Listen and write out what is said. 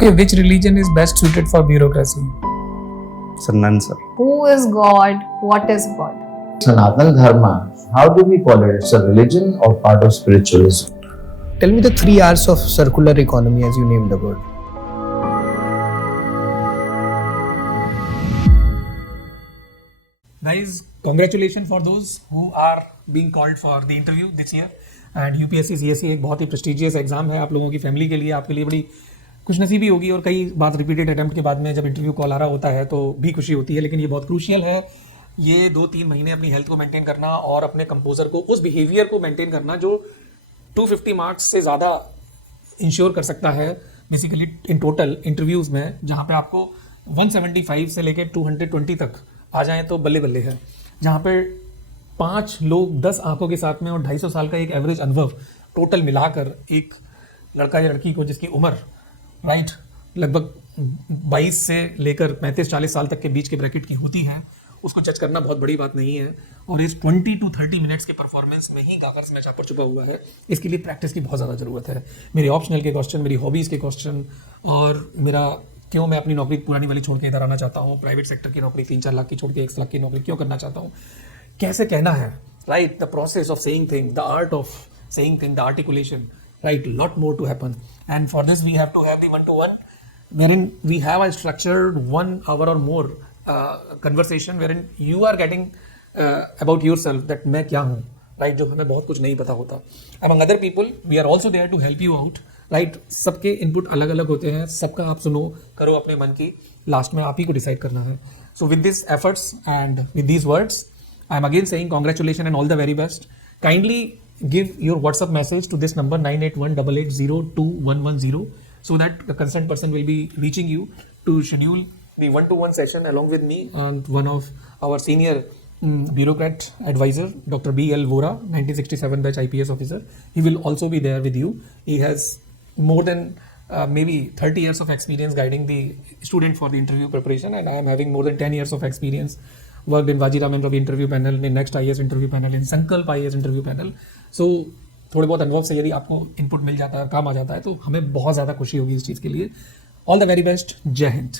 Okay, which religion is best suited for bureaucracy? Sir, none, sir. Who is God? What is God? Sanatana Dharma, how do we call it? It's a religion or part of spiritualism? Tell me the 3 R's of circular economy as you named the word. Guys, congratulations for those who are being called for the interview this year. And UPSC CSC एक बहुत ही prestigious exam है आप लोगों की family के लिए, आपके लिए बड़ी खुशनसीबी होगी। और कई बार रिपीटेड अटैम्प्ट के बाद में जब इंटरव्यू कॉल आ रहा होता है तो भी खुशी होती है, लेकिन ये बहुत क्रूशियल है। ये 2-3 महीने अपनी हेल्थ को मेंटेन करना और अपने कंपोजर को, उस बिहेवियर को मेंटेन करना जो 250 मार्क्स से ज़्यादा इंश्योर कर सकता है बेसिकली इन टोटल इंटरव्यूज़ में, जहाँ पे आपको 175 से लेकर 220 तक आ जाएँ तो बल्ले बल्ले है। जहाँ पे 5 लोग 10 आंखों के साथ में और 250 साल का एक एवरेज अनुभव टोटल मिलाकर एक लड़का या लड़की को जिसकी उम्र राइट लगभग 22 से लेकर 35-40 साल तक के बीच के ब्रैकेट की होती है, उसको जज करना बहुत बड़ी बात नहीं है। और इस 20 to 30 मिनट्स के परफॉर्मेंस में ही गाकर स्मैश पर छुपा हुआ है। इसके लिए प्रैक्टिस की बहुत ज़्यादा ज़रूरत है। मेरे ऑप्शनल के क्वेश्चन, मेरी हॉबीज़ के क्वेश्चन और मेरा क्यों मैं अपनी नौकरी पुरानी वाली छोड़ के इधर आना चाहता हूँ, प्राइवेट सेक्टर की नौकरी 3-4 लाख की छोड़ के 1 लाख की नौकरी क्यों करना चाहता हूँ, कैसे कहना है, right, the process of saying thing, the art of saying thing, the articulation, right, lot more to happen. And for this we have to have the one-to-one wherein we have a structured 1 hour or more conversation wherein you are getting about yourself that मैं क्या हूँ, right, जो हमें बहुत कुछ नहीं पता होता। Among other people we are also there to help you out, right, सबके input अलग अलग होते हैं, सबका आप सुनो, करो अपने मन की, लास्ट में आप ही को डिसाइड करना है। So with these efforts and with these words I am again saying congratulations and all the very best. Kindly give your WhatsApp message to this number 9818802110 so that the concerned person will be reaching you to schedule the one-to-one session along with me and one of our senior bureaucrat advisor, Dr. B.L. Vora, 1967 batch IPS officer. He will also be there with you. He has more than maybe 30 years of experience guiding the student for the interview preparation, and I am having more than 10 years of experience. Worked in Vajiraam and Ravi interview panel, in Next IAS interview panel, in Sankalp IAS interview panel. So थोड़े बहुत अनुभव से यदि आपको input मिल जाता है, काम आ जाता है, तो हमें बहुत ज़्यादा खुशी होगी इस चीज़ के लिए। ऑल द वेरी बेस्ट, जय हिंद।